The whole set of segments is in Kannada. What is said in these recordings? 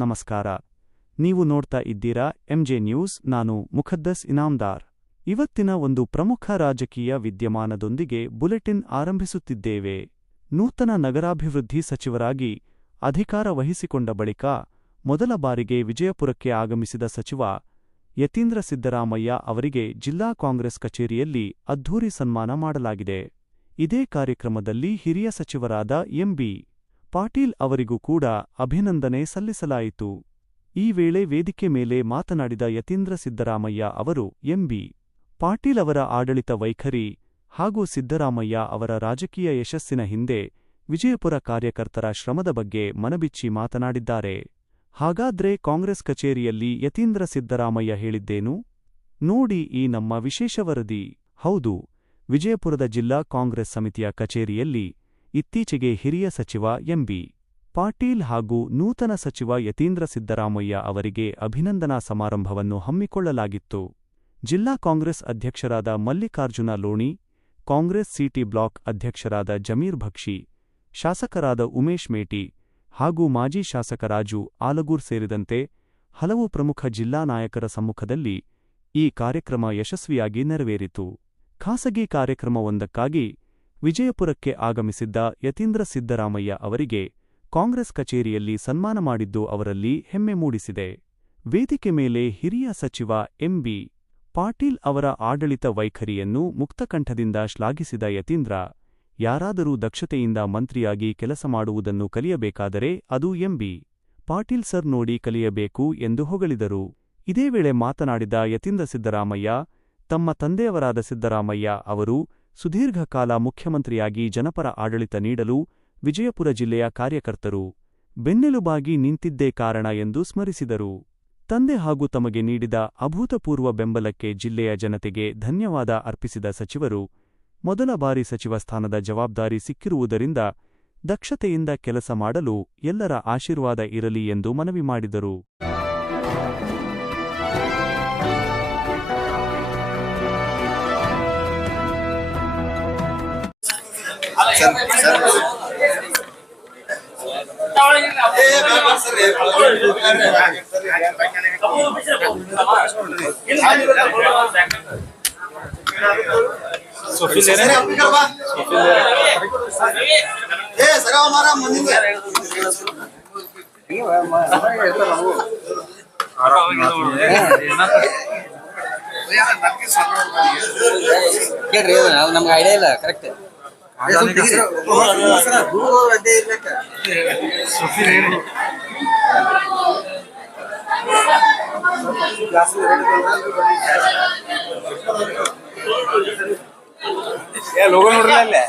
ನಮಸ್ಕಾರ. ನೀವು ನೋಡ್ತಾ ಇದ್ದೀರಾ ಎಂಜೆ ನ್ಯೂಸ್. ನಾನು ಮುಖದ್ದಸ್ ಇನಾಮ್ದಾರ್. ಇವತ್ತಿನ ಒಂದು ಪ್ರಮುಖ ರಾಜಕೀಯ ವಿದ್ಯಮಾನದೊಂದಿಗೆ ಬುಲೆಟಿನ್ ಆರಂಭಿಸುತ್ತಿದ್ದೇವೆ. ನೂತನ ನಗರಾಭಿವೃದ್ಧಿ ಸಚಿವರಾಗಿ ಅಧಿಕಾರ ವಹಿಸಿಕೊಂಡ ಬಳಿಕ ಮೊದಲ ಬಾರಿಗೆ ವಿಜಯಪುರಕ್ಕೆ ಆಗಮಿಸಿದ ಸಚಿವ ಯತೀಂದ್ರ ಸಿದ್ದರಾಮಯ್ಯ ಅವರಿಗೆ ಜಿಲ್ಲಾ ಕಾಂಗ್ರೆಸ್ ಕಚೇರಿಯಲ್ಲಿ ಅದ್ಧೂರಿ ಸನ್ಮಾನ ಮಾಡಲಾಗಿದೆ. ಇದೇ ಕಾರ್ಯಕ್ರಮದಲ್ಲಿ ಹಿರಿಯ ಸಚಿವರಾದ ಎಂ.ಬಿ. ಪಾಟೀಲ್ ಅವರಿಗೂ ಕೂಡ ಅಭಿನಂದನೆ ಸಲ್ಲಿಸಲಾಯಿತು. ಈ ವೇಳೆ ವೇದಿಕೆ ಮೇಲೆ ಮಾತನಾಡಿದ ಯತೀಂದ್ರ ಸಿದ್ದರಾಮಯ್ಯ ಅವರು ಎಂ.ಬಿ. ಪಾಟೀಲ್ ಅವರ ಆಡಳಿತ ವೈಖರಿ ಹಾಗೂ ಸಿದ್ದರಾಮಯ್ಯ ಅವರ ರಾಜಕೀಯ ಯಶಸ್ಸಿನ ಹಿಂದೆ ವಿಜಯಪುರ ಕಾರ್ಯಕರ್ತರ ಶ್ರಮದ ಬಗ್ಗೆ ಮನಬಿಚ್ಚಿ ಮಾತನಾಡಿದ್ದಾರೆ. ಹಾಗಾದ್ರೆ ಕಾಂಗ್ರೆಸ್ ಕಚೇರಿಯಲ್ಲಿ ಯತೀಂದ್ರ ಸಿದ್ದರಾಮಯ್ಯ ಹೇಳಿದ್ದೇನು? ನೋಡಿ ಈ ನಮ್ಮ ವಿಶೇಷ ವರದಿ. ಹೌದು, ವಿಜಯಪುರದ ಜಿಲ್ಲಾ ಕಾಂಗ್ರೆಸ್ ಸಮಿತಿಯ ಕಚೇರಿಯಲ್ಲಿ ಇತ್ತೀಚೆಗೆ ಹಿರಿಯ ಸಚಿವ ಎಂ.ಬಿ. ಪಾಟೀಲ್ ಹಾಗೂ ನೂತನ ಸಚಿವ ಯತೀಂದ್ರ ಸಿದ್ದರಾಮಯ್ಯ ಅವರಿಗೆ ಅಭಿನಂದನಾ ಸಮಾರಂಭವನ್ನು ಹಮ್ಮಿಕೊಳ್ಳಲಾಗಿತ್ತು. ಜಿಲ್ಲಾ ಕಾಂಗ್ರೆಸ್ ಅಧ್ಯಕ್ಷರಾದ ಮಲ್ಲಿಕಾರ್ಜುನ ಲೋಣಿ, ಕಾಂಗ್ರೆಸ್ ಸಿಟಿ ಬ್ಲಾಕ್ ಅಧ್ಯಕ್ಷರಾದ ಜಮೀರ್ ಭಕ್ಷಿ, ಶಾಸಕರಾದ ಉಮೇಶ್ ಮೇಟಿ ಹಾಗೂ ಮಾಜಿ ಶಾಸಕ ರಾಜು ಆಲಗೂರ್ ಸೇರಿದಂತೆ ಹಲವು ಪ್ರಮುಖ ಜಿಲ್ಲಾ ನಾಯಕರ ಸಮ್ಮುಖದಲ್ಲಿ ಈ ಕಾರ್ಯಕ್ರಮ ಯಶಸ್ವಿಯಾಗಿ ನೆರವೇರಿತು. ಖಾಸಗಿ ಕಾರ್ಯಕ್ರಮವೊಂದಕ್ಕಾಗಿ ವಿಜಯಪುರಕ್ಕೆ ಆಗಮಿಸಿದ್ದ ಯತೀಂದ್ರ ಸಿದ್ದರಾಮಯ್ಯ ಅವರಿಗೆ ಕಾಂಗ್ರೆಸ್ ಕಚೇರಿಯಲ್ಲಿ ಸನ್ಮಾನ ಮಾಡಿದ್ದು ಅವರಲ್ಲಿ ಹೆಮ್ಮೆ ಮೂಡಿಸಿದೆ. ವೇದಿಕೆ ಮೇಲೆ ಹಿರಿಯ ಸಚಿವ ಎಂ.ಬಿ. ಪಾಟೀಲ್ ಅವರ ಆಡಳಿತ ವೈಖರಿಯನ್ನು ಮುಕ್ತಕಂಠದಿಂದ ಶ್ಲಾಘಿಸಿದ ಯತೀಂದ್ರ, ಯಾರಾದರೂ ದಕ್ಷತೆಯಿಂದ ಮಂತ್ರಿಯಾಗಿ ಕೆಲಸ ಮಾಡುವುದನ್ನು ಕಲಿಯಬೇಕಾದರೆ ಅದು ಎಂ.ಬಿ. ಪಾಟೀಲ್ ಸರ್ ನೋಡಿ ಕಲಿಯಬೇಕು ಎಂದು ಹೊಗಳಿದರು. ಇದೇ ವೇಳೆ ಮಾತನಾಡಿದ ಯತೀಂದ್ರ ಸಿದ್ದರಾಮಯ್ಯ, ತಮ್ಮ ತಂದೆಯವರಾದ ಸಿದ್ದರಾಮಯ್ಯ ಅವರು ಸುದೀರ್ಘ ಕಾಲ ಮುಖ್ಯಮಂತ್ರಿಯಾಗಿ ಜನಪರ ಆಡಳಿತ ನೀಡಲು ವಿಜಯಪುರ ಜಿಲ್ಲೆಯ ಕಾರ್ಯಕರ್ತರು ಬೆನ್ನೆಲುಬಾಗಿ ನಿಂತಿದ್ದೇ ಕಾರಣ ಎಂದು ಸ್ಮರಿಸಿದರು. ತಂದೆ ಹಾಗೂ ತಮಗೆ ನೀಡಿದ ಅಭೂತಪೂರ್ವ ಬೆಂಬಲಕ್ಕೆ ಜಿಲ್ಲೆಯ ಜನತೆಗೆ ಧನ್ಯವಾದ ಅರ್ಪಿಸಿದ ಸಚಿವರು, ಮೊದಲ ಬಾರಿ ಸಚಿವ ಸ್ಥಾನದ ಜವಾಬ್ದಾರಿ ಸಿಕ್ಕಿರುವುದರಿಂದ ದಕ್ಷತೆಯಿಂದ ಕೆಲಸ ಮಾಡಲು ಎಲ್ಲರ ಆಶೀರ್ವಾದ ಇರಲಿ ಎಂದು ಮನವಿ ಮಾಡಿದರು. ನಮ್ಗೆ ಐಡಿಯಾ ಇಲ್ಲ ಕರೆಕ್ಟ್. ಲೋಗೋ ನೋಡ್ರಿ ಅಲ್ಲೇ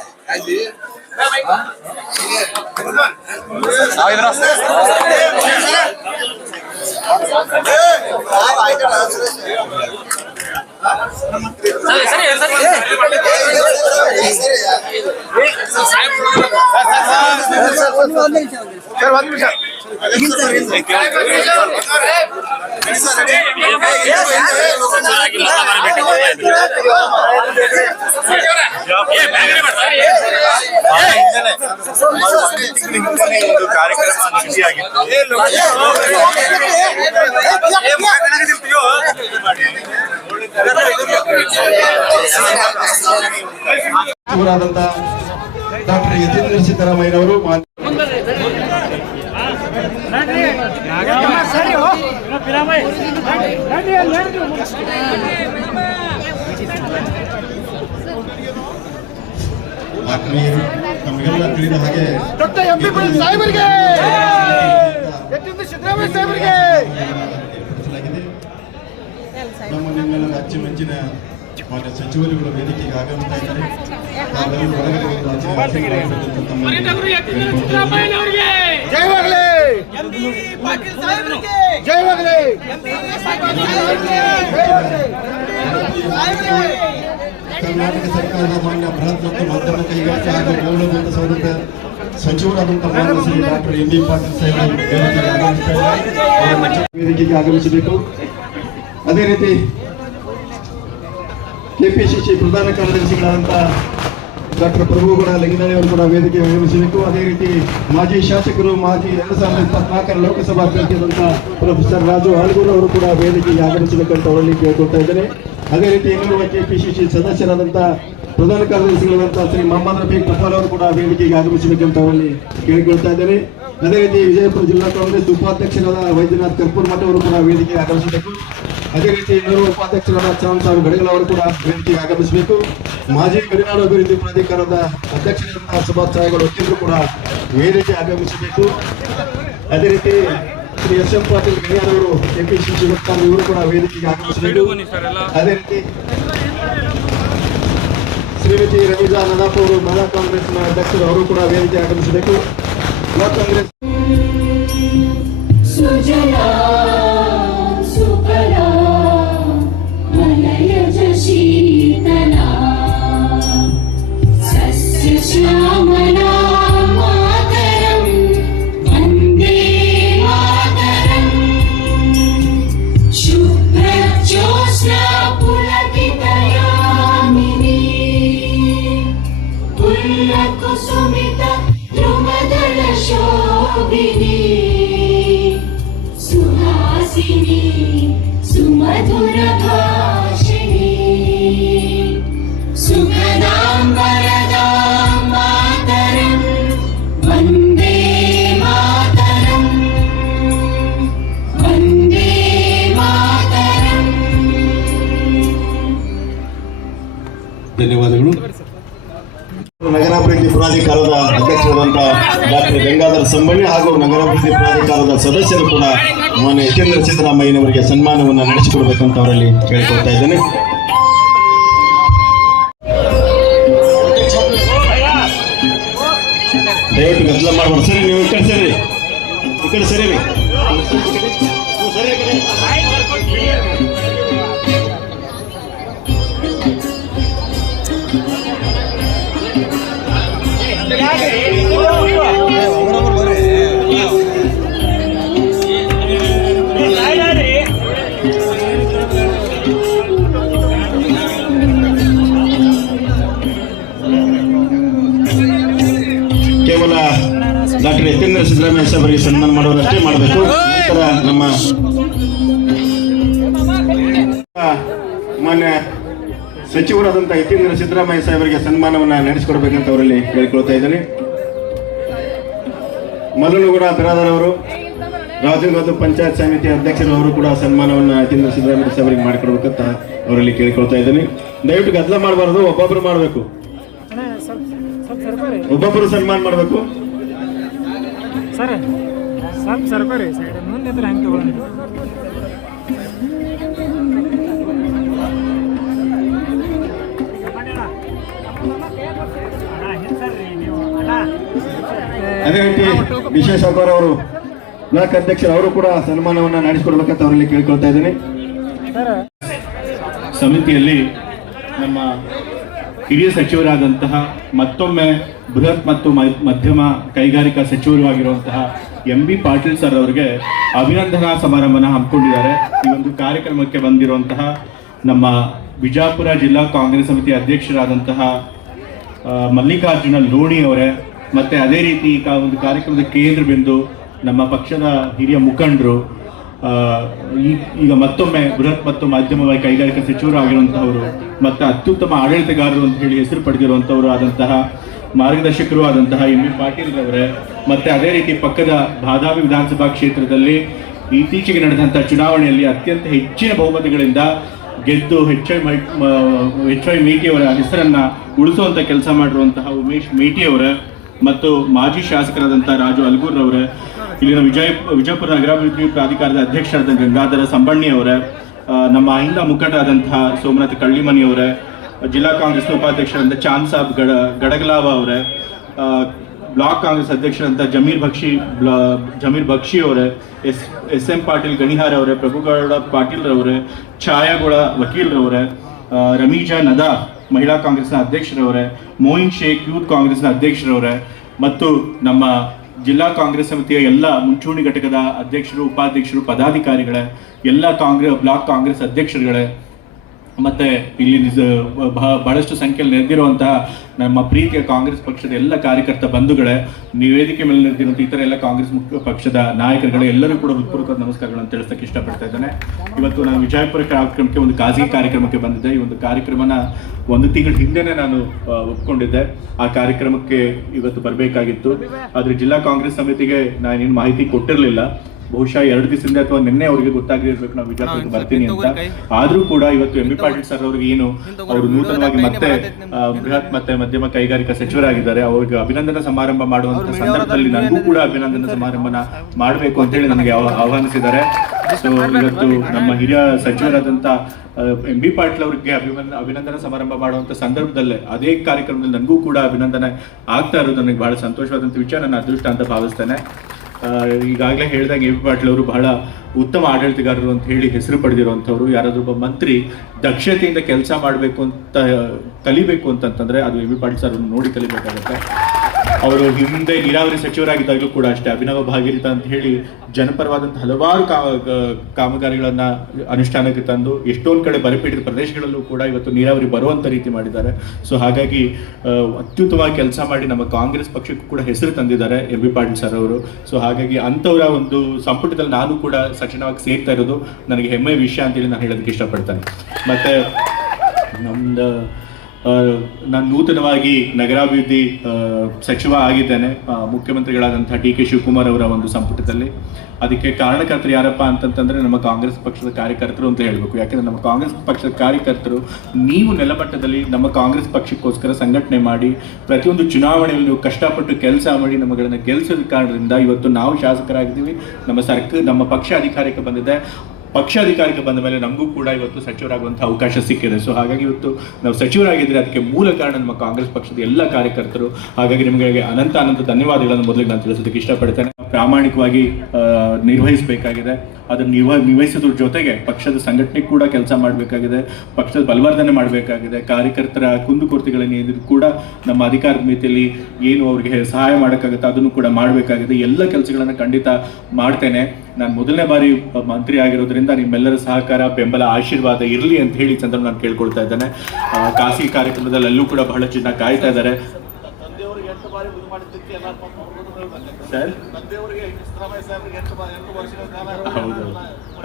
ಸಚಿವರಾದಂತ ಡಾಕ್ಟರ್ ಯತೀಂದ್ರ ಸಿದ್ದರಾಮಯ್ಯನವರು ಆತ್ಮೀಯರು, ತಮಗೆಲ್ಲ ತಿಳಿದ ಹಾಗೆ ಡಾಕ್ಟರ್ ಎಂ.ಬಿ. ಪಾಟೀಲ್ ಸಾಹೇಬರಿಗೆ, ಯತೀಂದ್ರ ಸಿದ್ದರಾಮಯ್ಯ ಸಾಹೇಬರಿಗೆ ನಮ್ಮ ನಿಮ್ಮೆಲ್ಲರ ಅಚ್ಚುಮೆಚ್ಚಿನ ಮಾನ್ಯ ಸಚಿವರುಗಳು ವೇದಿಕೆಗೆ ಆಗಮಿಸ್ತಾ ಇದ್ದಾರೆ. ಕರ್ನಾಟಕ ಸರ್ಕಾರದ ಮಾನ್ಯ ಬೃಹತ್ ಮತ್ತು ಮಧ್ಯಮ ಕೈಗಾರಿಕೆ ಹಾಗೂ ಮೂಲಭೂತ ಸೌಲಭ್ಯ ಸಚಿವರಾದಂತಹ ಮಾನ್ಯ ಶ್ರೀ ಡಾಕ್ಟರ್ ಎಂ.ಬಿ. ಪಾಟೀಲ್ ಸಾಹೇಬರು ವೇದಿಕೆಗೆ ಆಗಮಿಸಬೇಕು. ಅದೇ ರೀತಿ ಕೆಪಿಸಿಸಿ ಪ್ರಧಾನ ಕಾರ್ಯದರ್ಶಿಗಳಾದಂತಹ ಡಾಕ್ಟರ್ ಪ್ರಭುಗೌಡ ಲಿಂಗನಹಳ್ಳಿ ಅವರು ಕೂಡ ವೇದಿಕೆಗೆ ಆಗಮಿಸಬೇಕು. ಅದೇ ರೀತಿ ಮಾಜಿ ಶಾಸಕರು, ಮಾಜಿ 2024 ಲೋಕಸಭಾ ಅಭ್ಯರ್ಥಿಯಾದಂಥ ಪ್ರೊಫೆಸರ್ ರಾಜು ಆಲ್ಗೂರು ಅವರು ಕೂಡ ವೇದಿಕೆಗೆ ಆಗಮಿಸಬೇಕಂತ ಅವರಲ್ಲಿ ಕೇಳ್ಕೊಳ್ತಾ ಇದ್ದೇನೆ. ಅದೇ ರೀತಿ ಇನ್ನೋರ್ವ ಕೆಪಿಸಿಸಿ ಸದಸ್ಯರಾದಂಥ ಪ್ರಧಾನ ಕಾರ್ಯದರ್ಶಿಗಳಾದಂಥ ಶ್ರೀ ಮೊಹಮ್ಮದ್ ರಫೀಕ್ ಟಫಾಲ್ ಅವರು ಕೂಡ ವೇದಿಕೆಗೆ ಆಗಮಿಸಬೇಕಂತ ಅವರಲ್ಲಿ ಕೇಳಿಕೊಳ್ತಾ ಇದ್ದೇನೆ. ಅದೇ ರೀತಿ ವಿಜಯಪುರ ಜಿಲ್ಲಾ ಕಾಂಗ್ರೆಸ್ ಉಪಾಧ್ಯಕ್ಷರಾದ ವೈದ್ಯನಾಥ್ ಕರ್ಪೂರ್ ಮಠ ಅವರು ಕೂಡ ವೇದಿಕೆಗೆ ಆಗಮಿಸಬೇಕು. ಅದೇ ರೀತಿ ಇನ್ನೋರ್ವ ಉಪಾಧ್ಯಕ್ಷರಾದ ಚಾಮ್ ಸಾಹೇಬ್ ಗಡಿಗಲ್ ಅವರು ಕೂಡ ವೇದಿಕೆಗೆ ಆಗಮಿಸಬೇಕು. ಮಾಜಿ ಗಡಿನಾಡು ಅಭಿವೃದ್ಧಿ ಪ್ರಾಧಿಕಾರದ ಅಧ್ಯಕ್ಷರಾದಂತಹ ಸುಭಾಷ್ ಸಾಯಿಗಳು ವಕೀಲರು ಕೂಡ ವೇದಿಕೆ ಆಗಮಿಸಬೇಕು. ಅದೇ ರೀತಿ ಶ್ರೀ ಎಸ್ ಎಂ ಪಾಟೀಲ್ ಗಣಿಯಾರ್ ಅವರು ಕೆಪಿಸಿಸಿ ವಕ್ತಾರ ಇವರು ಕೂಡ ವೇದಿಕೆಗೆ ಆಗಮಿಸಬೇಕು. ಅದೇ ರೀತಿ ಶ್ರೀಮತಿ ರವೀಜಾ ನದಾಫ್ ಅವರು ಮಹಿಳಾ ಕಾಂಗ್ರೆಸ್ನ ಅಧ್ಯಕ್ಷರು ಅವರು ಕೂಡ ವೇದಿಕೆ ಆಗಮಿಸಬೇಕು. ಬ್ಲಾಕ್ ಕಾಂಗ್ರೆಸ್ ಸುಹಾಸಿನಿ ಸುಮಧುರ ಭಾಷಿಣಿ ಸುಖದಾಂ ವರದಾಂ ಮಾತರಂ ವಂದೇ ಮಾತರಂ ವಂದೇ ಮಾತರಂ. ಧನ್ಯವಾದಗಳು. ನಗರಾಭಿವೃದ್ಧಿ ಪ್ರಾಧಿಕಾರದ ಅಧ್ಯಕ್ಷರಾದಂಥ ಡಾಕ್ಟರ್ ಗಂಗಾಧರ ಸಂಬಳ್ಳಿ ಹಾಗೂ ನಗರಾಭಿವೃದ್ಧಿ ಪ್ರಾಧಿಕಾರದ ಸದಸ್ಯರು ಕೂಡ ಮಾನ್ಯ ಯತೀಂದ್ರ ಸಿದ್ದರಾಮಯ್ಯನವರಿಗೆ ಸನ್ಮಾನವನ್ನು ನಡೆಸಿಕೊಡ್ಬೇಕಂತ ಅವರಲ್ಲಿ ಕೇಳಿಕೊಳ್ತಾ ಇದ್ದೇನೆ. ದಯವಿಟ್ಟು ಗದ್ದಲ ಮಾಡಬಾರ್ದು. ಸರಿ, ನೀವು ಈ ಕಡೆ ಸರಿ, ಈ ಕಡೆ ಸರಿ ರೀ, ಸರಿ ಈ ಕಡೆ. ಕೇವಲ ಡಾಕ್ಟರ್ ಯತೀಂದ್ರ ಸಿದ್ದರಾಮಯ್ಯ ಸಾಹೇಬರಿಗೆ ಸನ್ಮಾನ ಮಾಡೋದಷ್ಟೇ ಮಾಡಬೇಕು. ನಂತರ ನಮ್ಮ ಮಾನ್ಯ ಸಚಿವರಾದಂಥ ಯತೀಂದ್ರ ಸಿದ್ದರಾಮಯ್ಯ ಸಾಹೇಬರಿಗೆ ಸನ್ಮಾನವನ್ನು ನಡೆಸಿಕೊಡ್ಬೇಕಂತ ಅವರಲ್ಲಿ ಕೇಳಿಕೊಳ್ತಾ ಇದ್ದೇನೆ. ಮೊದಲು ಕೂಡ ಬಿರಾದರ್ ಅವರು, ರಾಜನಗೌಡ ಪಂಚಾಯತ್ ಸಮಿತಿ ಅಧ್ಯಕ್ಷರು ಅವರು ಕೂಡ ಸನ್ಮಾನವನ್ನು ಯತೀಂದ್ರ ಸಿದ್ದರಾಮಯ್ಯ ಸಾಹೇಬರಿಗೆ ಮಾಡಿಕೊಡ್ಬೇಕಂತ ಅವರಲ್ಲಿ ಕೇಳಿಕೊಳ್ತಾ ಇದ್ದೇನೆ. ದಯವಿಟ್ಟು ಗದ್ದಲ ಮಾಡಬಾರ್ದು, ಒಬ್ಬೊಬ್ಬರು ಮಾಡಬೇಕು, ಒಬ್ಬೊಬ್ಬರು ಸನ್ಮಾನ ಮಾಡಬೇಕು. ಸರ್ ಸ್ವಲ್ಪ ಸರ್ಕೋರಿ ಸೈಡ್ ಮುಂದೆ ಹೆಂಗೆ ತಗೊಳ್ಳಿ. ಅದೇ ರೀತಿ ವಿಶೇಷ ಸಾವ್ಕಾರ ಅವರು ಬ್ಲಾಕ್ ಅಧ್ಯಕ್ಷರು ಅವರು ಕೂಡ ಸನ್ಮಾನವನ್ನು ನಡೆಸಿಕೊಡ್ಬೇಕಂತ ಅವರಲ್ಲಿ ಕೇಳ್ಕೊಳ್ತಾ ಇದ್ದೇನೆ. ಸಮಿತಿಯಲ್ಲಿ ನಮ್ಮ ಹಿರಿಯ ಸಚಿವರಾದಂತಹ ಮತ್ತೊಮ್ಮೆ ಬೃಹತ್ ಮತ್ತು ಮಧ್ಯಮ ಕೈಗಾರಿಕಾ ಸಚಿವರು ಆಗಿರುವಂತಹ ಎಂ ಬಿ ಪಾಟೀಲ್ ಸರ್ ಅವರಿಗೆ ಅಭಿನಂದನಾ ಸಮಾರಂಭನ ಹಮ್ಮಿಕೊಂಡಿದ್ದಾರೆ. ಈ ಒಂದು ಕಾರ್ಯಕ್ರಮಕ್ಕೆ ಬಂದಿರುವಂತಹ ನಮ್ಮ ಬಿಜಾಪುರ ಜಿಲ್ಲಾ ಕಾಂಗ್ರೆಸ್ ಸಮಿತಿ ಅಧ್ಯಕ್ಷರಾದಂತಹ ಮಲ್ಲಿಕಾರ್ಜುನ ಲೋಣಿ ಅವರೇ, ಮತ್ತು ಅದೇ ರೀತಿ ಒಂದು ಕಾರ್ಯಕ್ರಮದ ಕೇಂದ್ರ ಬಿಂದು ನಮ್ಮ ಪಕ್ಷದ ಹಿರಿಯ ಮುಖಂಡರು, ಈಗ ಮತ್ತೊಮ್ಮೆ ಬೃಹತ್ ಮತ್ತು ಮಾಧ್ಯಮ ಕೈಗಾರಿಕಾ ಸಚಿವರು ಆಗಿರುವಂತಹವರು ಮತ್ತು ಅತ್ಯುತ್ತಮ ಆಡಳಿತಗಾರರು ಅಂತ ಹೇಳಿ ಹೆಸರು ಪಡೆದಿರುವಂಥವರು ಆದಂತಹ ಮಾರ್ಗದರ್ಶಕರು ಆದಂತಹ ಎಂ ಬಿ ಪಾಟೀಲ್ ಅವರೇ, ಮತ್ತು ಅದೇ ರೀತಿ ಪಕ್ಕದ ಬಾದಾಮಿ ವಿಧಾನಸಭಾ ಕ್ಷೇತ್ರದಲ್ಲಿ ಇತ್ತೀಚೆಗೆ ನಡೆದಂಥ ಚುನಾವಣೆಯಲ್ಲಿ ಅತ್ಯಂತ ಹೆಚ್ಚಿನ ಬಹುಮತಗಳಿಂದ ಗೆದ್ದು ಎಚ್ ವೈ ಮೇಟಿಯವರ ಹೆಸರನ್ನು ಉಳಿಸುವಂಥ ಕೆಲಸ ಮಾಡಿರುವಂತಹ ಉಮೇಶ್ ಮೇಟಿಯವರೇ ಮತ್ತು ಮಾಜಿ ಶಾಸಕರಾದಂಥ ರಾಜು ಅಲ್ಗೂರ್ ಅವರೇ, ಇಲ್ಲಿನ ವಿಜಯಪುರ ನಗರಾಭಿವೃದ್ಧಿ ಪ್ರಾಧಿಕಾರದ ಅಧ್ಯಕ್ಷರಾದ ಗಂಗಾಧರ ಸಂಬಣ್ಣಿ ಅವರೇ, ನಮ್ಮ ಅಹಿಂದ ಮುಖಂಡರಾದಂತಹ ಸೋಮನಾಥ್ ಕಳ್ಳಿಮನಿಯವರೇ, ಜಿಲ್ಲಾ ಕಾಂಗ್ರೆಸ್ನ ಉಪಾಧ್ಯಕ್ಷರಾದಂಥ ಚಾಮ್ ಸಾಬ್ ಗಡಗಲಾವ ಅವರೇ, ಬ್ಲಾಕ್ ಕಾಂಗ್ರೆಸ್ ಅಧ್ಯಕ್ಷರಾದಂಥ ಜಮೀರ್ ಬಕ್ಷಿ ಅವರೇ, ಎಸ್ ಎಂ ಪಾಟೀಲ್ ಗಣಿಹಾರ್ ಅವರೇ, ಪ್ರಭುಗೌಡ ಪಾಟೀಲ್ ರವರೇ, ಛಾಯಾಗೌಡ ವಕೀಲ್ರವರೇ, ರಮೀಜಾ ನದಾ ಮಹಿಳಾ ಕಾಂಗ್ರೆಸ್ನ ಅಧ್ಯಕ್ಷರವರೇ, ಮೋಯಿನ್ ಶೇಖ್ ಯೂತ್ ಕಾಂಗ್ರೆಸ್ನ ಅಧ್ಯಕ್ಷರವರೇ ಮತ್ತು ನಮ್ಮ ಜಿಲ್ಲಾ ಕಾಂಗ್ರೆಸ್ ಸಮಿತಿಯ ಎಲ್ಲ ಮುಂಚೂಣಿ ಮತ್ತೆ ಇಲ್ಲಿ ಬಹಳಷ್ಟು ಸಂಖ್ಯೆಯಲ್ಲಿ ನೆರೆದಿರುವಂತಹ ನಮ್ಮ ಪ್ರೀತಿಯ ಕಾಂಗ್ರೆಸ್ ಪಕ್ಷದ ಎಲ್ಲ ಕಾರ್ಯಕರ್ತ ಬಂಧುಗಳೇ, ವೇದಿಕೆ ಮೇಲೆ ನೆರೆದಿರುವಂಥ ಇತರ ಎಲ್ಲ ಕಾಂಗ್ರೆಸ್ ಮುಖ್ಯ ಪಕ್ಷದ ನಾಯಕರುಗಳು ಎಲ್ಲರೂ ಕೂಡ ಹೃತ್ಪೂರ್ವಕ ನಮಸ್ಕಾರಗಳನ್ನು ತಿಳಿಸಕ್ಕೆ ಇಷ್ಟಪಡ್ತಾ ಇದ್ದೇನೆ. ಇವತ್ತು ನಾನು ವಿಜಯಪುರ ಕಾರ್ಯಕ್ರಮಕ್ಕೆ ಒಂದು ಖಾಸಗಿ ಕಾರ್ಯಕ್ರಮಕ್ಕೆ ಬಂದಿದ್ದೆ. ಈ ಒಂದು ಕಾರ್ಯಕ್ರಮನ 1 ತಿಂಗಳ ಹಿಂದೆನೇ ನಾನು ಒಪ್ಕೊಂಡಿದ್ದೆ. ಆ ಕಾರ್ಯಕ್ರಮಕ್ಕೆ ಇವತ್ತು ಬರಬೇಕಾಗಿತ್ತು, ಆದರೆ ಜಿಲ್ಲಾ ಕಾಂಗ್ರೆಸ್ ಸಮಿತಿಗೆ ನಾನೇನು ಮಾಹಿತಿ ಕೊಟ್ಟಿರಲಿಲ್ಲ. ಬಹುಶಃ 2 ದಿವಸದಿಂದ ಅಥವಾ ನಿನ್ನೆ ಅವರಿಗೆ ಗೊತ್ತಾಗಿರ್ಬೇಕು ನಾವು ವಿಜಯಪುರಕ್ಕೆ ಬರ್ತೀನಿ ಅಂತ. ಆದ್ರೂ ಕೂಡ ಇವತ್ತು ಎಂ ಬಿ ಪಾಟೀಲ್ ಸರ್ ಅವ್ರಿಗೆ ಏನು ಅವರು ನೂತನವಾಗಿ ಮತ್ತೆ ಬೃಹತ್ ಮತ್ತೆ ಮಧ್ಯಮ ಕೈಗಾರಿಕಾ ಸಚಿವರಾಗಿದ್ದಾರೆ, ಅವ್ರಿಗೆ ಅಭಿನಂದನಾ ಸಮಾರಂಭ ಮಾಡುವಂತ ಸಂದರ್ಭದಲ್ಲಿ ನನಗೂ ಕೂಡ ಅಭಿನಂದನಾ ಸಮಾರಂಭನ ಮಾಡಬೇಕು ಅಂತ ಹೇಳಿ ನನಗೆ ಆಹ್ವಾನಿಸಿದ್ದಾರೆ. ಸೊ ಇವತ್ತು ನಮ್ಮ ಹಿರಿಯ ಸಚಿವರಾದಂತ ಎಂ ಬಿ ಪಾಟೀಲ್ ಅವರಿಗೆ ಅಭಿನಂದನಾ ಸಮಾರಂಭ ಮಾಡುವಂತ ಸಂದರ್ಭದಲ್ಲೇ ಅದೇ ಕಾರ್ಯಕ್ರಮದಲ್ಲಿ ನನಗೂ ಕೂಡ ಅಭಿನಂದನೆ ಆಗ್ತಾ ಇರೋದು ನನಗೆ ಬಹಳ ಸಂತೋಷವಾದಂತ ವಿಚಾರ, ನನ್ನ ಅದೃಷ್ಟ ಅಂತ ಭಾವಿಸ್ತೇನೆ. ಈಗಾಗಲೇ ಹೇಳಿದಾಗ ಎಂ ಬಿ ಪಾಟೀಲ್ ಅವರು ಬಹಳ ಉತ್ತಮ ಆಡಳಿತಗಾರರು ಅಂತ ಹೇಳಿ ಹೆಸರು ಪಡೆದಿರುವಂಥವ್ರು. ಯಾರಾದ್ರೂ ಒಬ್ಬ ಮಂತ್ರಿ ದಕ್ಷತೆಯಿಂದ ಕೆಲಸ ಮಾಡಬೇಕು ಅಂತ ಕಲಿಬೇಕು ಅಂತಂತಂದ್ರೆ ಅದು ಎಂ ಬಿ ಪಾಟೀಲ್ ಸರ್ ನೋಡಿ ಕಲಿಬೇಕಾಗುತ್ತೆ. ಅವರು ಹಿಂದೆ ನೀರಾವರಿ ಸಚಿವರಾಗಿದ್ದಾಗಲೂ ಕೂಡ ಅಷ್ಟೇ ಅಭಿನವ ಭಾಗೀರಥ ಅಂತ ಹೇಳಿ ಜನಪರವಾದಂಥ ಹಲವಾರು ಕಾಮಗಾರಿಗಳನ್ನ ಅನುಷ್ಠಾನಕ್ಕೆ ತಂದು ಎಷ್ಟೊಂದು ಕಡೆ ಬರಪೀಡಿತ ಪ್ರದೇಶಗಳಲ್ಲೂ ಕೂಡ ಇವತ್ತು ನೀರಾವರಿ ಬರುವಂತ ರೀತಿ ಮಾಡಿದ್ದಾರೆ. ಸೊ ಹಾಗಾಗಿ ಅತ್ಯುತ್ತಮವಾಗಿ ಕೆಲಸ ಮಾಡಿ ನಮ್ಮ ಕಾಂಗ್ರೆಸ್ ಪಕ್ಷಕ್ಕೂ ಕೂಡ ಹೆಸರು ತಂದಿದ್ದಾರೆ ಎಂ ಬಿ ಪಾಟೀಲ್ ಸರ್ ಅವರು. ಸೊ ಹಾಗಾಗಿ ಅಂಥವರ ಒಂದು ಸಂಪುಟದಲ್ಲಿ ನಾನು ಕೂಡ ಸಚಿವನಾಗಿ ಸೇರ್ತಾ ಇರೋದು ನನಗೆ ಹೆಮ್ಮೆಯ ವಿಷಯ ಅಂತೇಳಿ ನಾನು ಹೇಳೋದಕ್ಕೆ ಇಷ್ಟಪಡ್ತೇನೆ. ಮತ್ತೆ ನಮ್ದು ನಾನು ನೂತನವಾಗಿ ನಗರಾಭಿವೃದ್ಧಿ ಸಚಿವ ಆಗಿದ್ದೇನೆ ಮುಖ್ಯಮಂತ್ರಿಗಳಾದಂತಹ ಡಿ ಕೆ ಶಿವಕುಮಾರ್ ಅವರ ಒಂದು ಸಂಪುಟದಲ್ಲಿ. ಅದಕ್ಕೆ ಕಾರಣಕರ್ತರು ಯಾರಪ್ಪ ಅಂತಂತಂದ್ರೆ ನಮ್ಮ ಕಾಂಗ್ರೆಸ್ ಪಕ್ಷದ ಕಾರ್ಯಕರ್ತರು ಅಂತ ಹೇಳಬೇಕು. ಯಾಕಂದ್ರೆ ನಮ್ಮ ಕಾಂಗ್ರೆಸ್ ಪಕ್ಷದ ಕಾರ್ಯಕರ್ತರು ನೀವು ನೆಲಮಟ್ಟದಲ್ಲಿ ನಮ್ಮ ಕಾಂಗ್ರೆಸ್ ಪಕ್ಷಕ್ಕೋಸ್ಕರ ಸಂಘಟನೆ ಮಾಡಿ ಪ್ರತಿಯೊಂದು ಚುನಾವಣೆಯಲ್ಲಿ ನೀವು ಕಷ್ಟಪಟ್ಟು ಕೆಲಸ ಮಾಡಿ ನಮ್ಮಗಳನ್ನ ಗೆಲ್ಲಿಸೋದ ಕಾರಣದಿಂದ ಇವತ್ತು ನಾವು ಶಾಸಕರಾಗಿದ್ದೀವಿ, ನಮ್ಮ ಪಕ್ಷ ಅಧಿಕಾರಕ್ಕೆ ಬಂದಿದೆ. ಪಕ್ಷ ಅಧಿಕಾರಕ್ಕೆ ಬಂದ ಮೇಲೆ ನಮಗೂ ಕೂಡ ಇವತ್ತು ಸಚಿವರಾಗುವಂತಹ ಅವಕಾಶ ಸಿಕ್ಕಿದೆ. ಸೊ ಹಾಗಾಗಿ ಇವತ್ತು ನಾವು ಸಚಿವರಾಗಿದ್ದರೆ ಅದಕ್ಕೆ ಮೂಲ ಕಾರಣ ನಮ್ಮ ಕಾಂಗ್ರೆಸ್ ಪಕ್ಷದ ಎಲ್ಲ ಕಾರ್ಯಕರ್ತರು. ಹಾಗಾಗಿ ನಿಮಗೆ ಅನಂತ ಧನ್ಯವಾದಗಳನ್ನು ಮೊದಲಿಗೆ ನಾನು ತಿಳಿಸೋದಕ್ಕೆ ಇಷ್ಟಪಡ್ತೇನೆ. ಪ್ರಾಮಾಣಿಕವಾಗಿ ನಿರ್ವಹಿಸಬೇಕಾಗಿದೆ. ಅದನ್ನು ನಿರ್ವಹಿಸೋದ್ರ ಜೊತೆಗೆ ಪಕ್ಷದ ಸಂಘಟನೆ ಕೂಡ ಕೆಲಸ ಮಾಡಬೇಕಾಗಿದೆ, ಪಕ್ಷದ ಬಲವರ್ಧನೆ ಮಾಡಬೇಕಾಗಿದೆ. ಕಾರ್ಯಕರ್ತರ ಕುಂದುಕೊರತೆಗಳನ್ನು ಕೂಡ ನಮ್ಮ ಅಧಿಕಾರದ ಮಿತಿಯಲ್ಲಿ ಏನು ಅವರಿಗೆ ಸಹಾಯ ಮಾಡೋಕ್ಕಾಗುತ್ತೆ ಅದನ್ನು ಕೂಡ ಮಾಡಬೇಕಾಗಿದೆ. ಎಲ್ಲ ಕೆಲಸಗಳನ್ನು ಖಂಡಿತ ಮಾಡ್ತೇನೆ. ನಾನು ಮೊದಲನೇ ಬಾರಿ ಮಂತ್ರಿ ಆಗಿರೋದ್ರಿಂದ ನಿಮ್ಮೆಲ್ಲರ ಸಹಕಾರ, ಬೆಂಬಲ, ಆಶೀರ್ವಾದ ಇರಲಿ ಅಂತ ಹೇಳಿ ಸಂದರ್ಭ ನಾನು ಕೇಳ್ಕೊಳ್ತಾ ಇದ್ದೇನೆ. ಖಾಸಗಿ ಕಾರ್ಯಕ್ರಮದಲ್ಲಿ ಅಲ್ಲೂ ಕೂಡ ಬಹಳ ಚೆನ್ನಾಗಿ ಕಾಯ್ತಾ ಇದ್ದಾರೆ.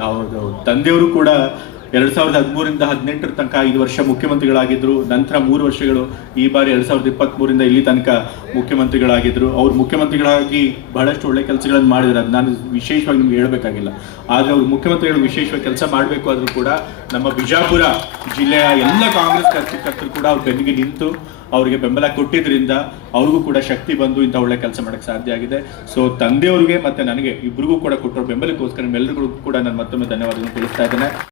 ಹೌದು, ತಂದೆಯವರು ಕೂಡ 2013ರಿಂದ 2018 ತನಕ 5 ವರ್ಷ ಮುಖ್ಯಮಂತ್ರಿಗಳಾಗಿದ್ರು. ನಂತರ 3 ವರ್ಷಗಳು ಈ ಬಾರಿ 2023ರಿಂದ ಇಲ್ಲಿ ತನಕ ಮುಖ್ಯಮಂತ್ರಿಗಳಾಗಿದ್ರು. ಅವ್ರು ಮುಖ್ಯಮಂತ್ರಿಗಳಾಗಿ ಬಹಳಷ್ಟು ಒಳ್ಳೆ ಕೆಲಸಗಳನ್ನು ಮಾಡಿದ್ರು. ಅದು ನಾನು ವಿಶೇಷವಾಗಿ ನಿಮ್ಗೆ ಹೇಳಬೇಕಾಗಿಲ್ಲ. ಆದರೆ ಅವ್ರು ಮುಖ್ಯಮಂತ್ರಿಗಳು ವಿಶೇಷವಾಗಿ ಕೆಲಸ ಮಾಡಬೇಕು ಆದರೂ ಕೂಡ ನಮ್ಮ ಬಿಜಾಪುರ ಜಿಲ್ಲೆಯ ಎಲ್ಲ ಕಾಂಗ್ರೆಸ್ ಕಾರ್ಯಕರ್ತರು ಕೂಡ ಅವ್ರ ಬೆನ್ನಿಗೆ ನಿಂತು ಅವರಿಗೆ ಬೆಂಬಲ ಕೊಟ್ಟಿದ್ರಿಂದ ಅವ್ರಿಗೂ ಕೂಡ ಶಕ್ತಿ ಬಂದು ಇಂಥ ಒಳ್ಳೆ ಕೆಲಸ ಮಾಡಕ್ಕೆ ಸಾಧ್ಯ ಆಗಿದೆ. ಸೊ ತಂದೆಯವ್ರಿಗೆ ಮತ್ತೆ ನನಗೆ ಇಬ್ಬರಿಗೂ ಕೂಡ ಕೊಟ್ಟರು ಬೆಂಬಲಕ್ಕೋಸ್ಕರ ನಿಮ್ಮೆಲ್ಲರಿಗೂ ಕೂಡ ನಾನು ಮತ್ತೊಮ್ಮೆ ಧನ್ಯವಾದಗಳನ್ನು ತಿಳಿಸ್ತಾ ಇದ್ದೇನೆ.